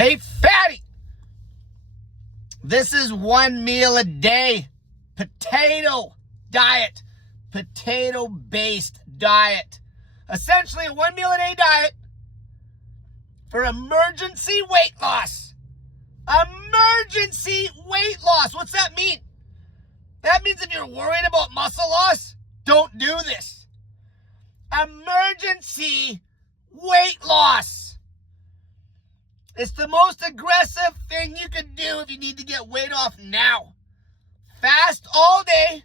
Hey, fatty! This is one meal a day. Potato diet. Potato-based diet. Essentially a one meal a day diet for emergency weight loss. Emergency weight loss. What's that mean? That means if you're worried about muscle loss, don't do this. Emergency weight loss. It's the most aggressive thing you can do if you need to get weight off now. Fast all day.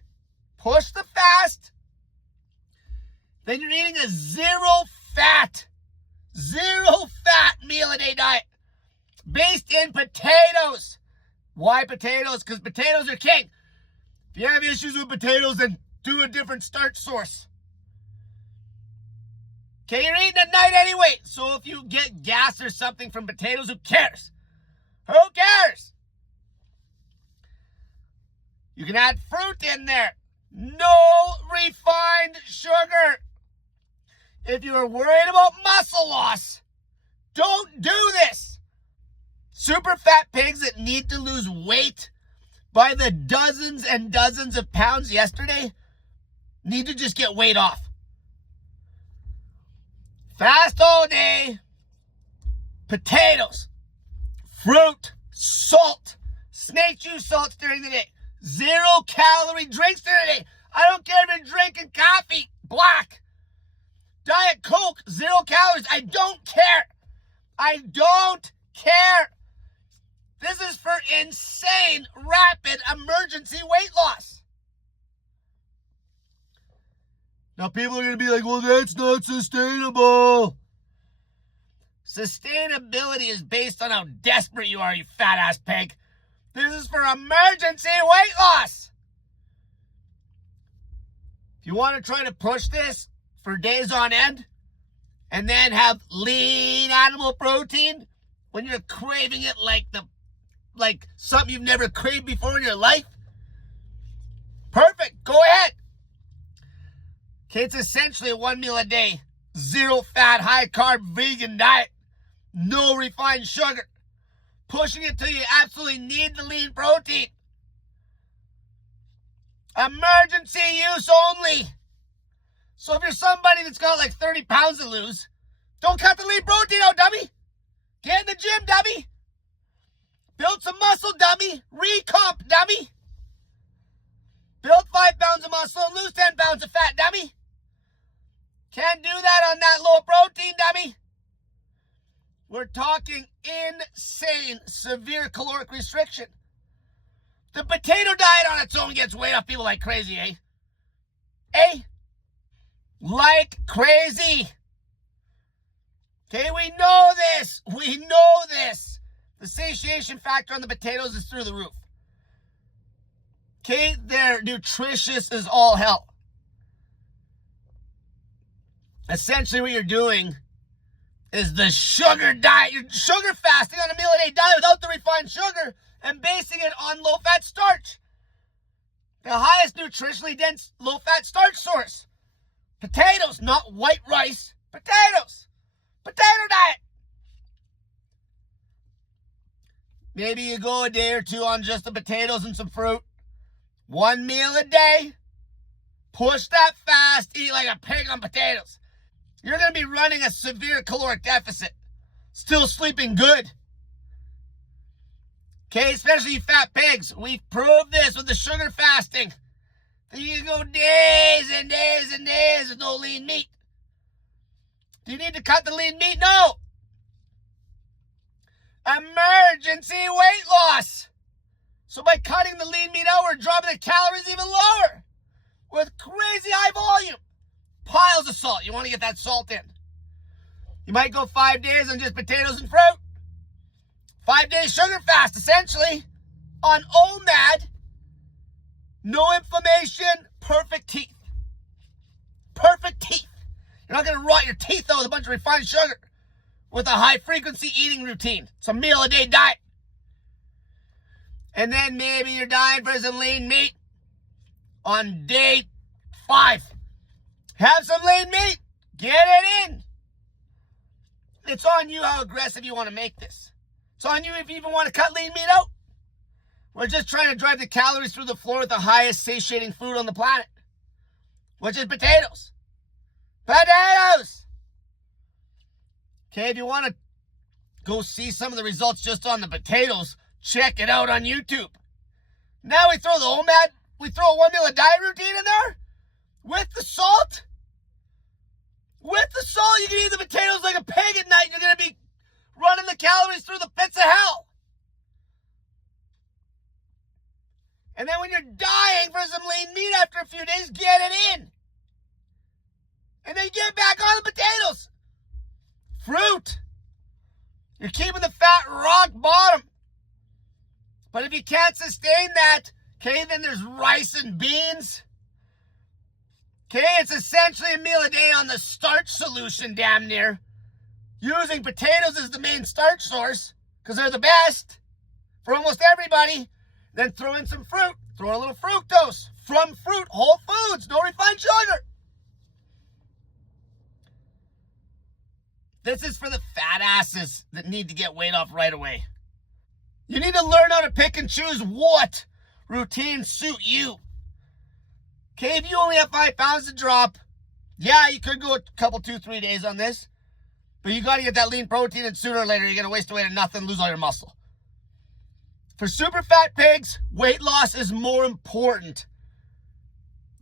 Push the fast. Then you're eating a zero fat meal a day diet based in potatoes. Why potatoes? Because potatoes are king. If you have issues with potatoes, then do a different starch source. Okay, you're eating at night anyway. So if you get gas or something from potatoes, who cares? Who cares? You can add fruit in there. No refined sugar. If you're worried about muscle loss, don't do this. Super fat pigs that need to lose weight by the dozens and dozens of pounds yesterday need to just get weight off. Fast all day, potatoes, fruit, salt, snake juice salts during the day, 0 calorie drinks during the day. I don't care if you're drinking coffee, black, Diet Coke, 0 calories. I don't care. I don't care. This is for insane, rapid, emergency weight loss. Now people are going to be like, well, that's not sustainable. Sustainability is based on how desperate you are, you fat ass pig. This is for emergency weight loss. If you want to try to push this for days on end and then have lean animal protein when you're craving it like something you've never craved before in your life, perfect. Go ahead. Okay, it's essentially a one meal a day, 0 fat, high carb, vegan diet, no refined sugar, pushing it till you absolutely need the lean protein. Emergency use only. So if you're somebody that's got like 30 pounds to lose, don't cut the lean protein out, dummy. Get in the gym, dummy. Build some muscle, dummy. Recomp, dummy. Build 5 pounds of muscle and lose 10 pounds of fat, dummy. Can't do that on that low protein, dummy. We're talking insane, severe caloric restriction. The potato diet on its own gets weight off people like crazy, eh? Eh? Like crazy. Okay, we know this. We know this. The satiation factor on the potatoes is through the roof. Okay, they're nutritious as all hell. Essentially what you're doing is the sugar diet. You're sugar fasting on a meal a day diet without the refined sugar and basing it on low-fat starch. The highest nutritionally dense low-fat starch source. Potatoes, not white rice. Potatoes. Potato diet. Maybe you go a day or two on just the potatoes and some fruit. One meal a day. Push that fast. Eat like a pig on potatoes. You're going to be running a severe caloric deficit. Still sleeping good. Okay, especially you fat pigs. We've proved this with the sugar fasting. Then you can go days and days and days with no lean meat. Do you need to cut the lean meat? No. Emergency weight loss. So by cutting the lean meat out, we're dropping the calories even lower with crazy high volume. Piles of salt. You want to get that salt in. You might go 5 days on just potatoes and fruit. 5 days sugar fast, essentially, on OMAD. No inflammation, perfect teeth. Perfect teeth. You're not going to rot your teeth out with a bunch of refined sugar with a high-frequency eating routine. It's a meal-a-day diet. And then maybe you're dying for some lean meat on day 5. Have some lean meat. Get it in. It's on you how aggressive you want to make this. It's It's on you if you even want to cut lean meat out. We're just trying to drive the calories through the floor with the highest satiating food on the planet, which is potatoes. Potatoes! Okay, if you want to go see some of the results just on the potatoes, check it out on YouTube. Now we throw the OMAD, we throw a 1 meal a diet routine in there with the salt. With the salt, you can eat the potatoes like a pig at night. You're going to be running the calories through the pits of hell. And then when you're dying for some lean meat after a few days, get it in. And then get back on the potatoes. Fruit. You're keeping the fat rock bottom. But if you can't sustain that, okay, then there's rice and beans. Okay, it's essentially a meal a day on the starch solution, damn near. Using potatoes as the main starch source, because they're the best for almost everybody. Then throw in some fruit. Throw in a little fructose from fruit, whole foods, no refined sugar. This is for the fat asses that need to get weight off right away. You need to learn how to pick and choose what routines suit you. Okay, if you only have 5 pounds to drop, yeah, you could go a couple, 2-3 days on this. But you got to get that lean protein, and sooner or later you're going to waste away to nothing, lose all your muscle. For super fat pigs, weight loss is more important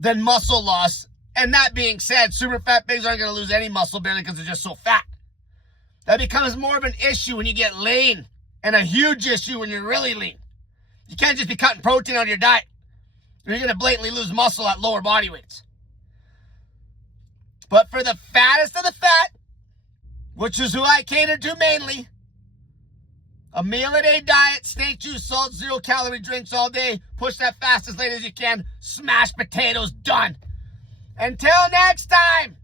than muscle loss. And that being said, super fat pigs aren't going to lose any muscle barely because they're just so fat. That becomes more of an issue when you get lean, and a huge issue when you're really lean. You can't just be cutting protein out of your diet. You're going to blatantly lose muscle at lower body weights. But for the fattest of the fat, which is who I cater to mainly, a meal a day diet, snake juice, salt, 0 calorie drinks all day, push that fast as late as you can, smash potatoes, done. Until next time.